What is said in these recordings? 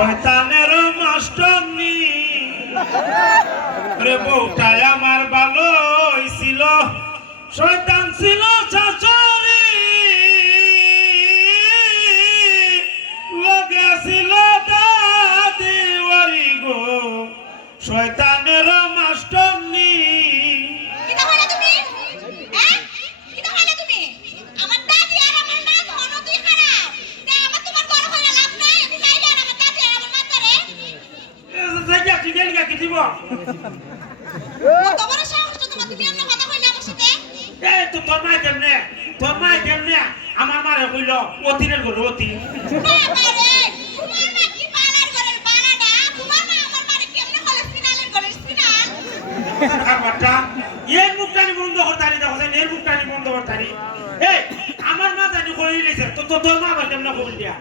শয়তানের মাস্টারনি রে বউটাই আমার ভালো হইছিল শয়তান ছিল চাচরি লগে ছিল দাদি ওয়ারি গো শয়তানের মাস্টারনি কিটা হইলা তুমি হ্যাঁ কিটা হইলা তুমি আমার দাদি আর আমার মা ধন তুই খারাপ তে আমার তোমার বড় হইলা লাভ নাই আমি যাইলে আর আমার দাদি আর আমার মা তারে জায়গা কি গেলগা কি দিব কত বড় সাহস তো তোমার তুমি এমন কথা কইলা আমার সাথে এই তো তোর মা কেমনে আমার মারে কইল অতিনের ঘরে অতি বাবারে তোমার মা কি পালার ঘরের পালা না তোমার মা আমার মারে কেমনে হলো সিনালের ঘরের সিনাল খাবারটা এর মুখটানি বন্ধ করতারি দেখো এর মুখটানি বন্ধ করতারি এই আমার মা জানি কইলিছে তো তোর মা আবার কেমনে কইল দিয়া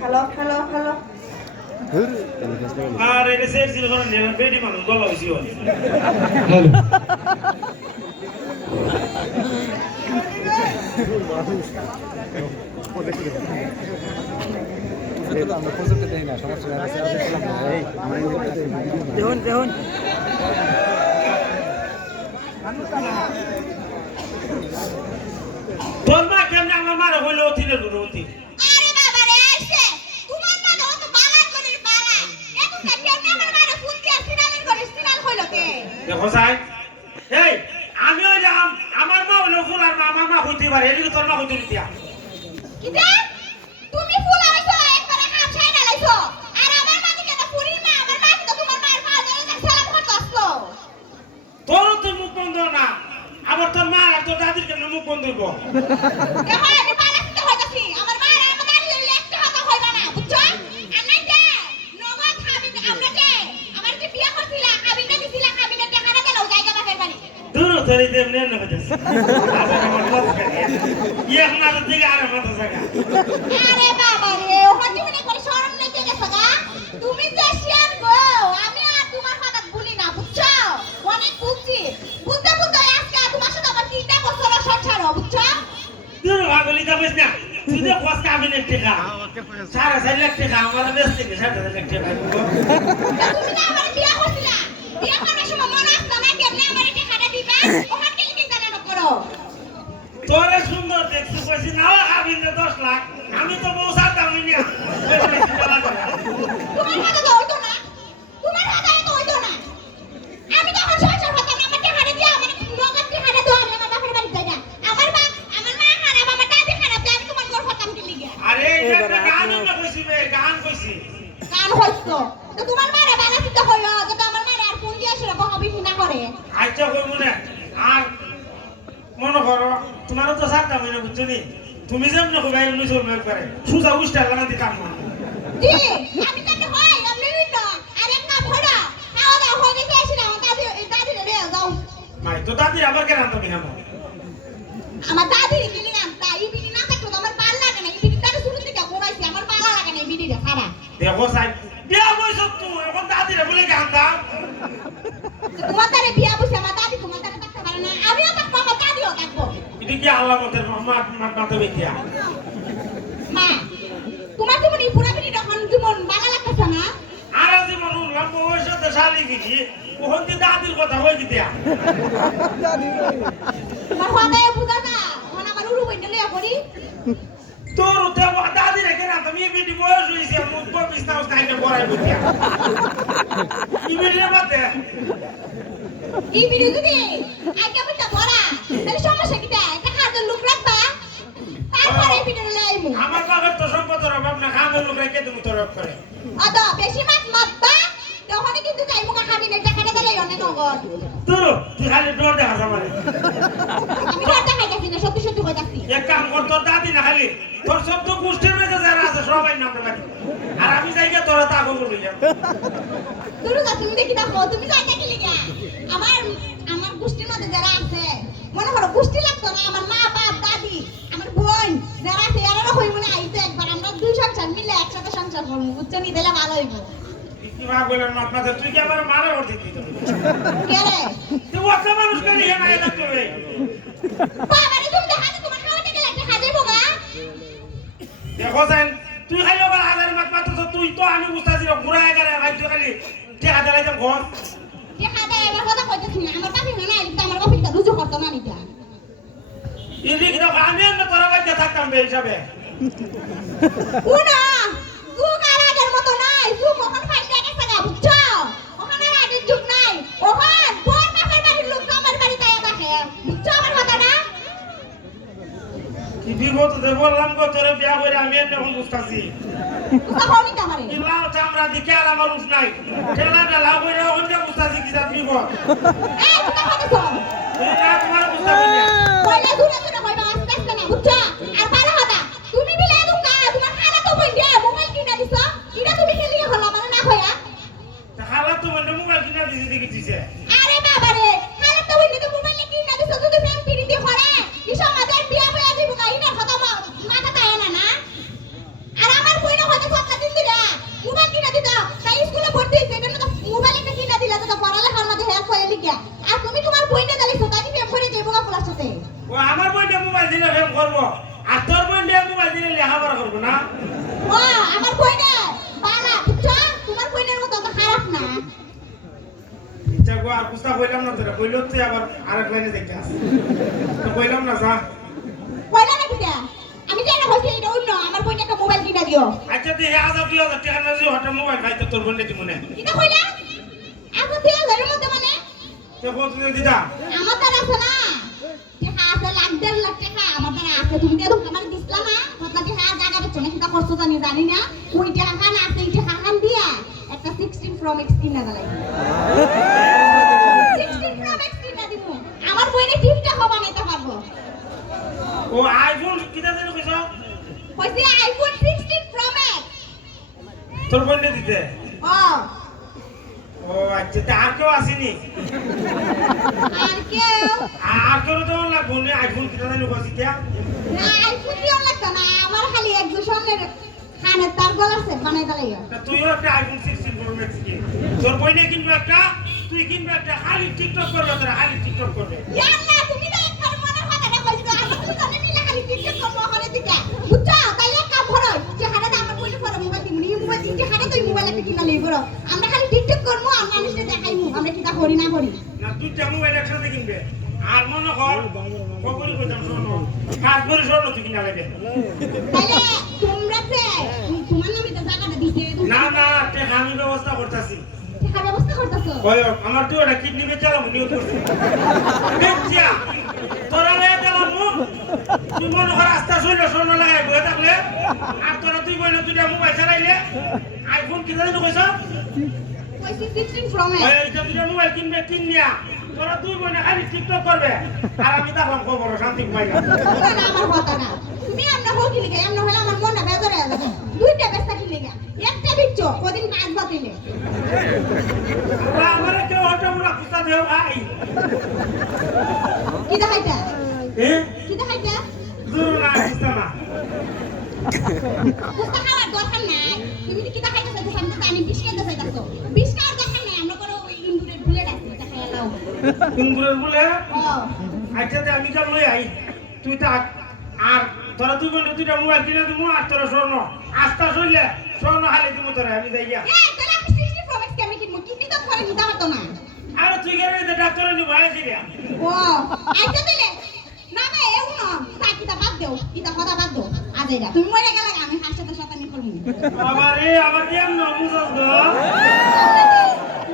হ্যালো হ্যালো হ্যালো আর এটা সের ছিল কোন বেডি মানুষ গলা হইছি দেখুন তোর মা কেমনে আমার মারে কইল অতিনের ঘরে অতি আরে বাবারে আইছে তোমার মা তো পালার ঘরের পালা এখন কেমনে আমার মারে ফুল দিয়া সিনালের ঘরের সিনাল হইলো কে দেখো সাই এই আমি ওই আমার মা হইল ফুল আর আমার মা হইতে পারে এদিকে তোর মা হইতে দিয়া কিটা তুমি ফুল আইছো একবারে হাত ছাইড়া লাইছো আর আমার মা দিকে না ফুরির মা আমার মা তো তোমার মায়ের পা ধরে সালাম করতে আসলো তোর তো মুখ বন্ধ না আবার তোর মা আর তোর দাদির কেমনে মুখ বন্ধ হইব দেখো আমি পালাতে হইতাছি আমার মা আর আমার দাদি লইলে একটা কথা কইবা না বুঝছো আমি যে নগদ খাবি আমরা যে আমার যে বিয়া করছিলা কাবিনে দিছিলা কাবিনে টাকা না দেও জায়গা বাপের বাড়ি দূর তোর দেব নেন না হইতাছে আমার মত করে ইয়া না দিকে আর মত জায়গা আরে বাবা রে ওখান থেকে করে শরম নেই গেছে গা তুমি যে শিয়ার গো আমি আর তোমার কথা ভুলি না বুঝছো অনেক বুঝছি বুঝতে বুঝতে আজকে তোমার সাথে আমার 3টা বছর সংসার বুঝছো দূর ভাগলি তো বেশ না তুই যে কষ্ট কাবিনে টাকা 4.5 লাখ টাকা আমার বেশ থেকে 7.5 লাখ টাকা তুমি না আমার বিয়া করছিলা বিয়া করার সময় মনে আসতো না কেমনে আমার টাকাটা দিবা ওখান থেকে কি জানা করো তোরে সুন্দর দেখছি কইছি না কাবিনে 10 লাখ আমি তো বউ সাথে আমি না তোমার কথা তো হইতো না তোমার কথা তো হইতো না আমি তখন সংসার করতাম আমার টাকাটা দিয়ে আমার নগদ টাকাটা দাও আমি আমার বাপের বাড়ি যাই না আমার মা খারাপ আমার দাদি খারাপ আমি তোমার ঘর করতাম কি লিগে আরে এটা গান না কইছি বে গান কইছি কান হইতো তো তোমার মারে বালা চিন্তা হইলো যাতে আমার মারে আর ফোন দিয়ে আসলে বকাবকি না করে আচ্ছা কই মনে আর মনে করো তোমারও তো সাথে আমি না বুঝছো নি তুমি যেমন কই ভাই এমনি চলবে পারে সুজা উষ্টা লাগা দিতাম না জি আমি তাকে হয় আপনি উইন্ডো আর এক কাম হড়া খাওয়া দাওয়া হয়ে গেছে আসি না দাদি রে যাও মাই তো দাদি আবার কেন তুমি না আমার দাদি রে গেলি না তাই বিনি না থাকতো তো আমার ভাল লাগে না এই বিনি তার শুরু থেকে ঘুমাইছি আমার ভালো লাগে না এই বিনিটা সারা দেখো সাই বিয়া বইছ তুই এখন দাদি রে বলে গান দাও তোমার তারে বিয়া বসে আমার দাদি তোমার তারে থাকতে পারে না আমিও থাকবো আমার দাদিও থাকবো এটা কি আল্লাহ মতের মাথা বেতিয়া মা তোমার যেমন এই পুরা বিনি তখন যেমন ভালো লাগতেছে না আর আজি মন উঠলাম ওর সাথে শালি গেছি ওখান থেকে দাদির কথা হয়ে দিতিয়া তোমার কথায় বুঝা না এখন আমার উড়ু বইটা লইয়া করি তোর উঠে দাদি রেখে না তুমি বেটি বয়স হয়েছে মুখ বিছনা উঠে পড়াই বুঝিয়া কি বেটি বাতে এই ভিডিও যদি আগে বইটা ভরা তাহলে সমস্যা কি দেয় এটা খাদ্য লোক রাখবা তারপরে এই ভিডিও লাইমু আমার বাবার তো সম্পদের অভাব না খামের লোক রেখে তুমি তোর করে অত বেশি মাছ মারবা তখনই কিন্তু যাই মুখা খাবি না টাকাটা দিলে অনেক নগদ তোর তুই খালি ডর দেখা যাবে আমি রাতে খাইতাছি না সত্যি সত্যি কইতাছি এক কাম কর তোর দাদি না খালি তোর সব তো গোষ্ঠীর মেজে যারা আছে সবাই নামতে পারি আর আমি যাইগে তোরা তা আগুন বলি তুই যা তুমি দেখি দেখো তুমি যাইতা কি লিগা আমার গোষ্ঠীর মধ্যে যারা আছে মনে করো গোষ্ঠী লাগতো না আমার মা বাপ দাদি আমার বোন যারা আছে এরা হই মনে আইছে একবার আমরা 200 সংসার মিলে একসাথে সংসার করবো বুঝছো নি দিলে ভালো হইব কি মা বলেন মাত মাঝে তুই কি আমার মারা করতে দিত কে রে তুই ওটা মানুষ কে নিয়ে না এটা তুই বাবা রে তুমি দেখাতে তোমার খাওয়াতে গেলে একটা খাজে বোগা দেখো যান তুই খাইলো বল হাজার মাত মাত তুই তো আমি বুঝতাছি না পুরা এগারে ভাই তুই খালি টেকা দেলাই যাম ঘর টেকা দেয় এবার কথা কইতেছি না আমার বাপি না এটা আমার বাপিটা রুজু করতো না নিতা ইলি কি আমি না তোরা বাইতে থাকতাম বে হিসাবে উনা যুগ আর আগের মতো নাই যুগ ওখান ফাইলে গেছে গা বুঝছো ওখানে আর আগের যুগ নাই ওখান তোর বাপের বাড়ির লোক আমার বাড়িতে আয়া থাকে বুঝছো আমার কথা না কি বিপদ দে বললাম গো তোরে বিয়া কইরা আমি এখন বুঝতাছি কথা কও নিতা আমারে ইলাও চামড়া দিকে আর আমার উস নাই ঠেলাটা লাভ কইরা ওখান দিয়ে বুঝতাছি কি জাত বিপদ এই তুমি কথা কও এই না তোমার বুঝতাছি না কইলে দূরে দূরে কইবা আস্তে আস্তে না বুঝছো আর ভালো কথা তুমি বিলে দুকা তোমার খালা তো বই দে মোবাইল কিনা দিছ কিনা তুমি খেলিয়ে হলো মানে না কইয়া তা খালা তো মানে মোবাইল কিনা দিছি দেখি দিছে আরে বাবা রে খালা তো বই তো মোবাইল কিনা দিছ যদি প্রেম পিড়ি দিয়ে করে কি সমাজের বিয়া হইয়া দিব গাইনা কথা মাথা তাই না না আর আমার বইনা হয়তো সপ্তাহ দিন দিরা মোবাইল কিনা দিত তাই স্কুলে ভর্তি হইছে এটা তো মোবাইল একটা কিনা দিলা তো পড়ালেখার মধ্যে হেল্প করে লিখিয়া আর তুমি তোমার বইনা দালিছো তাই প্রেম করে যাইবো গা ফুলার সাথে ও আমার বইটা মোবাইল দিলে ফেম করব আর তোর বইটা মোবাইল দিলে লেখাপড়া করব না ও আমার বইনা বালা বুঝছো তোমার বইনের মতো তো খারাপ না ইচ্ছা গো আর বুঝতা কইলাম না তোরা কইলো তুই আবার আরেক লাইনে দেখে আস তো কইলাম না যা কইলা না কিটা আমি জানা হইছে এটা অন্য আমার বইটা একটা মোবাইল কিনা দিও আচ্ছা তুই 1000 টাকা না যে হঠাৎ মোবাইল খাইতে তোর বইটা দি মনে কিটা কইলা আচ্ছা তুই ঘরের মধ্যে মানে তো কত দিদা আমার দ্বারা আছে না টাকা আছে লাখ দেড় লাখ টাকা আমার দ্বারা আছে তুমি তো আমার দিছলা না কথা কি হ্যাঁ জায়গা বেচো না কিটা করছো জানি না ওই টাকা খান আছে এই টাকা খান দিয়া একটা 16 Pro Max কিনা দালাই 16 Pro Max কিনা দিমু আমার বইনে টিপটা হবে বানাইতে পারবো ও আইফোন কিটা দেন কইছো কইছে আইফোন 16 Pro Max তোর বইটা দিতে ও ও আচ্ছা তা আর কেউ আসেনি আর কেউ আর কেউ তো লাগবো না আইফোন কিটা দেন কইছি কিয়া না আইফোন দিও লাগতো না আমার খালি একজনের কানের তার গলার সেট বানাই দালাই তা তুইও একটা আইফোন 16 প্রো ম্যাক্স কি তোর বইনে কিনবো একটা তুই কিনবো একটা খালি টিকটক করবে তোরা খালি টিকটক করবে ইয়াল্লা তুমি তো একবার মনের কথাটা কইছো আমরা তো জানি মিলে খালি টিকটক করব ওখানে দিকে বুঝছো তাইলে এক কাম করো যে হাড়া আমার কইলে পরে মোবাইল দিমু এই মোবাইল দিতে হাড়া তুই মোবাইল একটা কিনা লই করো আমরা খালি টিকটক করব আর মানুষকে দেখাইমু আমরা কিটা করি না করি না তুই তে মোবাইল একসাথে কিনবে আর মনে কর কবরি কইতাম শোনো কাজ করে শোনো তুই কিনা লাগে তাইলে তোমরা যে তোমার নামে তো জায়গাটা দিতে না না টাকা আমি ব্যবস্থা করতেছি টাকা ব্যবস্থা করতেছো ওই আমার তুই একটা কিডনি বেচালাম নিয়োগ করছি বেচিয়া তোরা লে দিলাম তুই মনে কর আস্তে শুনে শোনো লাগাই বয়ে থাকলে আর তোরা তুই বইলে দুইটা মোবাইল চালাইলে আইফোন কিনা দিন কইছ কইছি 16 Pro Max ওই এইটা দুইটা মোবাইল কিনবে কিনিয়া তোরা তুই বইলে খালি টিকটক করবে আর আমি দেখলাম খবর শান্তি পাইলাম না আমার কথা না তুমি আমরা হোকি লিখে আমরা হলে আমার মনটা বেজারে যাবে দুইটা বেস্তা কিনলে গা একটা বিচ্ছো কদিন কাজ বাতিলে আমার কেউ হঠাৎ মুরা কুতা দেও ভাই কি দেখাইতা হ্যাঁ কি দেখাইতা দূর না কুতা না কুস্তা খাওয়ার দরকার নাই তুমি কি দেখাইতা তো সামনে জানি বিস্কিট দেখাইতাছো বিস্কিট দরকার নাই আমরা করো ওই ইন্দুরের বুলেট আছে দেখাই লাও ইন্দুরের বলে ও আচ্ছা আমি কাল লই আই তুই থাক আর তোরা তুই বলে দুইটা মোবাইল কিনে দিমু আর তোরা স্বর্ণ আস্তা চললে স্বর্ণ হালে দিমু তোরা আমি যাই গিয়া এই তাহলে আমি 60 Pro Max কেমনে কিনবো কিডনি তো করে নিতে হতো না আর তুই গেলে ডাক্তার নিবো আইছি রে ও আচ্ছা দিলে না বে এও না তাকিটা বাদ দেও কিটা কথা বাদ দাও আজাইরা তুমি মরে গেলে আমি হার সাথে শতানি করব বাবারে আবার দিয়াম না বুঝছ গো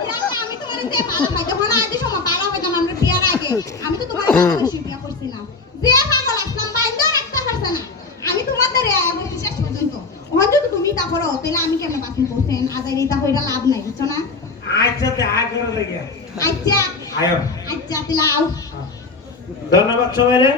ইয়াল্লা আমি তোমার যে ভালো পাই যখন আজ সময় ভালো হইতাম আমরা বিয়ার আগে আমি তো তোমার বেশি বিয়া করছি না যে পাগল আসলাম বাইন্দা রাখতে পারছ না আমি তোমাদের বলছি শেষ পর্যন্ত হয়তো তুমি তা করো তাহলে আমি কেমনে বাতিল করছেন আজাইরা এটা হইরা লাভ নাই বুঝছো না আচ্ছা তে আয় করে দে গিয়া আচ্ছা আয়ো আচ্ছা তাহলে আও ধন্যবাদ সবাই রে